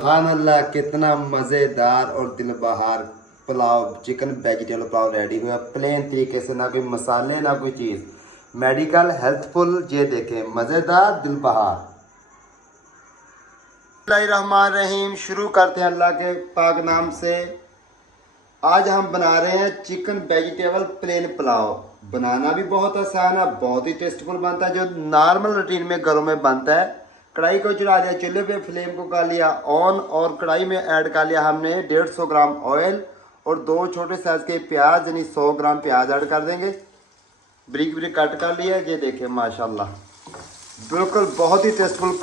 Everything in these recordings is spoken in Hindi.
सुभान अल्लाह, कितना मज़ेदार और दिल बहार pulao, chicken vegetable pulao ready हुआ प्लेन तरीके से। ना कोई मसाले ना कोई चीज़, मेडिकल हेल्थफुल। ये देखें, मज़ेदार दिल बहार। रहमान रहीम, शुरू करते हैं अल्लाह के पाक नाम से। आज हम बना रहे हैं चिकन वेजिटेबल प्लेन पुलाव। बनाना भी बहुत आसान है, बहुत ही टेस्टफुल बनता है, जो नॉर्मल रूटीन में घरों में बनता है। कढ़ाई को चढ़ा दिया, चूल्हे पे फ्लेम को कर लिया ऑन, और कढ़ाई में ऐड कर लिया हमने 150 ग्राम ऑयल और 2 छोटे साइज के प्याज, यानी 100 ग्राम प्याज ऐड कर देंगे। ब्रिक ब्रिक कट कर लिया। ये देखिए माशाल्लाह, बिल्कुल बहुत ही टेस्टफुल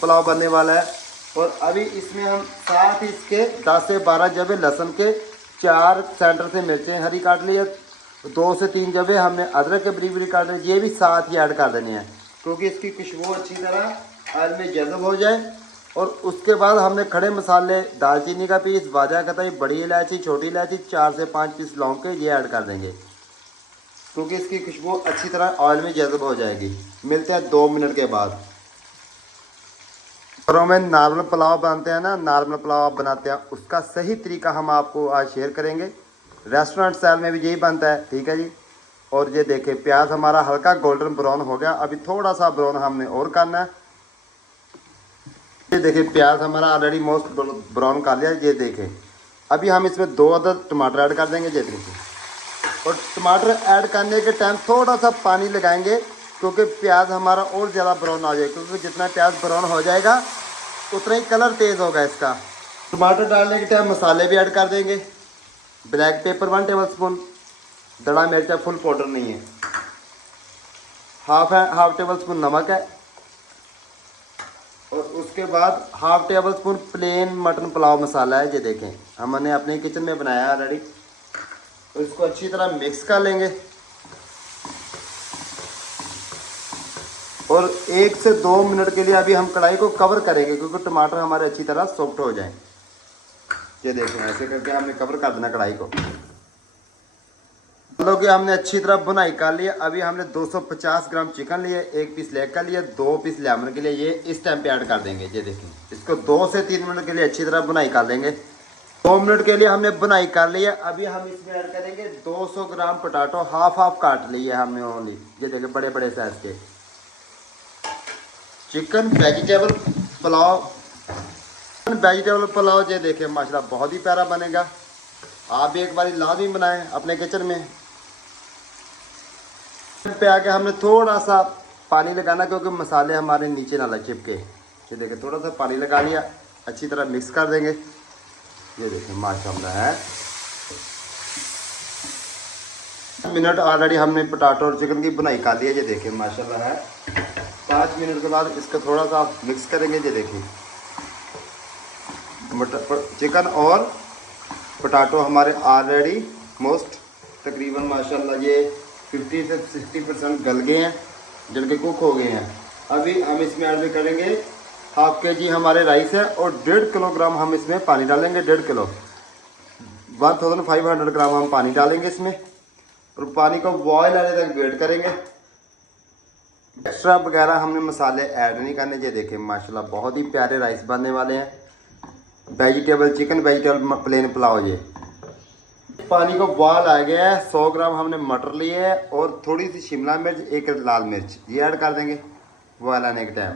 पुलाव बनने वाला है। और अभी इसमें हम साथ ही इसके 10 से 12 जबे लहसुन के, 4 सेंटर से मिर्चें हरी काट ली है, 2 से 3 जबे हमने अदरक के ब्रिक ब्रिक काट लिए, ये भी साथ ही ऐड कर देनी है, क्योंकि इसकी खुशबू अच्छी तरह ऑयल में जज़ब हो जाए। और उसके बाद हमने खड़े मसाले, दालचीनी का पीस, वाजा कतई, बड़ी इलायची, छोटी इलायची, 4 से 5 पीस लौंग के, ये ऐड कर देंगे, क्योंकि इसकी खुशबू अच्छी तरह ऑयल में जज़ब हो जाएगी। मिलते हैं 2 मिनट के बाद। घरों में नॉर्मल पुलाव बनाते हैं ना, नॉर्मल पुलाव आप बनाते हैं, उसका सही तरीका हम आपको आज शेयर करेंगे। रेस्टोरेंट स्टाइल में भी यही बनता है, ठीक है जी। और ये देखें, प्याज हमारा हल्का गोल्डन ब्राउन हो गया, अभी थोड़ा सा ब्राउन हमने और करना है। ये देखिए, प्याज हमारा ऑलरेडी मोस्ट ब्राउन कर लिया। ये देखें, अभी हम इसमें 2 अदद टमाटर ऐड कर देंगे। ये देखिए, और टमाटर ऐड करने के टाइम थोड़ा सा पानी लगाएंगे, क्योंकि प्याज हमारा और ज़्यादा ब्राउन आ जाएगा, क्योंकि जितना प्याज ब्राउन हो जाएगा उतना ही कलर तेज़ होगा इसका। टमाटर डालने के टाइम मसाले भी ऐड कर देंगे। ब्लैक पेपर 1 टेबल स्पून, दड़ा मिर्चा फुल पाउडर नहीं है, हाफ टेबल स्पून नमक है, और उसके बाद half tablespoon plain mutton pulao masala है। ये देखें, हमने अपने किचन में बनाया है ऑलरेडी। तो इसको अच्छी तरह मिक्स कर लेंगे, और 1 से 2 मिनट के लिए अभी हम कढ़ाई को कवर करेंगे, क्योंकि टमाटर हमारे अच्छी तरह सॉफ्ट हो जाएं। ये देखें, ऐसे करके हमने कवर कर देना कढ़ाई को। चलो कि हमने अच्छी तरह बुनाई कर लिया। अभी हमने 250 ग्राम चिकन लिए, 1 पीस लेग का लिया, 2 पीस लेमन के लिए, ये इस टाइम पे ऐड कर देंगे। ये देखें, इसको 2 से 3 मिनट के लिए अच्छी तरह बुनाई कर लेंगे। 2 मिनट के लिए हमने बुनाई कर लिया। अभी हम इसमें ऐड करेंगे 200 ग्राम पोटैटो, हाफ काट लिए हमने ओनली। ये देखें, बड़े बड़े साइज के। चिकन वेजिटेबल पुलाव, ये देखें माशाल्लाह बहुत ही प्यारा बनेगा। आप भी एक बार लाजमी बनाएं अपने किचन में। पे आके हमने थोड़ा सा पानी लगाना, क्योंकि मसाले हमारे नीचे ना लग चिपके। ये देखें, थोड़ा सा पानी लगा लिया, अच्छी तरह मिक्स कर देंगे। ये देखें माशाल्लाह है। मिनट ऑलरेडी हमने पोटैटो और चिकन की बुनाई कर ली है। ये देखें माशाल्लाह है। 5 मिनट के बाद इसको थोड़ा सा मिक्स करेंगे। ये देखिए, चिकन और पोटैटो हमारे ऑलरेडी मोस्ट तकरीबन माशाल्लाह ये 50 से 60% गल गए हैं, जबकि कुक हो गए हैं। अभी हम इसमें ऐड भी करेंगे हाफ के जी हमारे राइस है, और 1.5 किलोग्राम हम इसमें पानी डालेंगे। 1.5 किलो 1500 ग्राम हम पानी डालेंगे इसमें, और पानी को बॉयल आने तक वेट करेंगे। एक्स्ट्रा वगैरह हमने मसाले ऐड नहीं करने। ये देखें माशाल्लाह बहुत ही प्यारे राइस बनने वाले हैं, vegetable chicken vegetable plain pulao. ये पानी को बॉयल आ गया है। 100 ग्राम हमने मटर लिए है, और थोड़ी सी शिमला मिर्च, 1 लाल मिर्च, ये ऐड कर देंगे बॉयल आने के टाइम।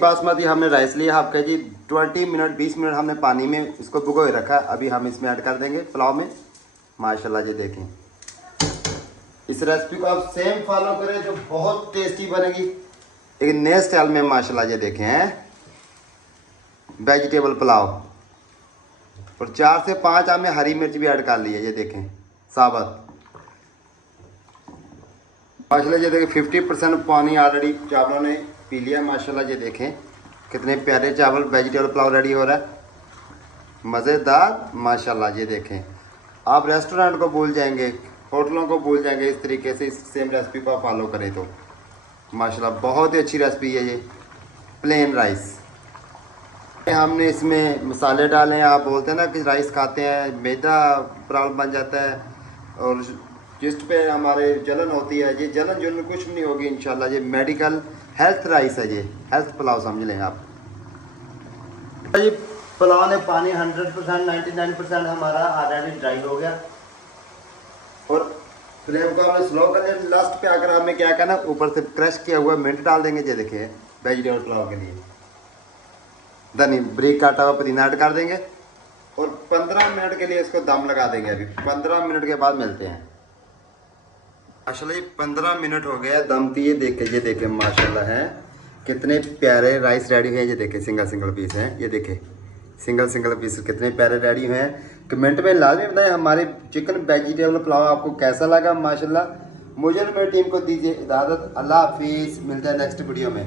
बासमती हमने राइस लिया हाफ के जी, 20 मिनट हमने पानी में इसको भिगोए रखा है। अभी हम इसमें ऐड कर देंगे पुलाव में माशाल्लाह। ये देखें, इस रेसिपी को आप सेम फॉलो करें, जो बहुत टेस्टी बनेगी एक नए स्टाइल में माशाल्लाह। ये देखें हैं वेजिटेबल पुलाव, और 4 से 5 हमने हरी मिर्च भी ऐड कर ली है। ये देखें साबुत माशाल्लाह। ये देखें 50% पानी ऑलरेडी चावलों ने पी लिया माशाल्लाह। ये देखें कितने प्यारे चावल वेजिटेबल पुलाव रेडी हो रहा है, मज़ेदार माशाल्लाह। ये देखें, आप रेस्टोरेंट को भूल जाएंगे, होटलों को भूल जाएंगे इस तरीके से, इस सेम रेसिपी को आप फॉलो करें तो माशाल्लाह बहुत ही अच्छी रेसिपी है। ये प्लेन राइस, हमने इसमें मसाले डाले हैं। आप बोलते हैं ना कि राइस खाते हैं मैदा प्रॉब्लम बन जाता है, और जिस्ट पे हमारे जलन होती है। ये जलन जुलन कुछ भी नहीं होगी इंशाल्लाह। ये मेडिकल हेल्थ राइस है, ये हेल्थ पुलाव समझ लें आप। जी पुलाव ने पानी 100% 99% हमारा ऑलरेडी ड्राई हो गया और फ्लेम को हमने स्लो कर लिया। लास्ट पे आकर हमें क्या करना, ऊपर से क्रश किया हुआ मिंट डाल देंगे। ये देखिए वेजिटेबल पुलाव के लिए धनी ब्रीक काटा हुआ पुदीना ऐड कर देंगे और 15 मिनट के लिए इसको दम लगा देंगे। अभी 15 मिनट के बाद मिलते हैं। माशाल्लाह 15 मिनट हो गया दम दिए। ये देखे माशाल्लाह है कितने प्यारे राइस रेडी हुए हैं। ये देखे सिंगल सिंगल पीस हैं। ये देखे सिंगल सिंगल पीस कितने प्यारे रेडी हुए हैं। कमेंट में लाजमी बताएं हमारे चिकन वेजिटेबल पुलाव आपको कैसा लगा। माशाल्लाह मुझे और मेरी टीम को दीजिए इजाज़त। अल्लाह हाफिज़, मिलते हैं नेक्स्ट वीडियो में।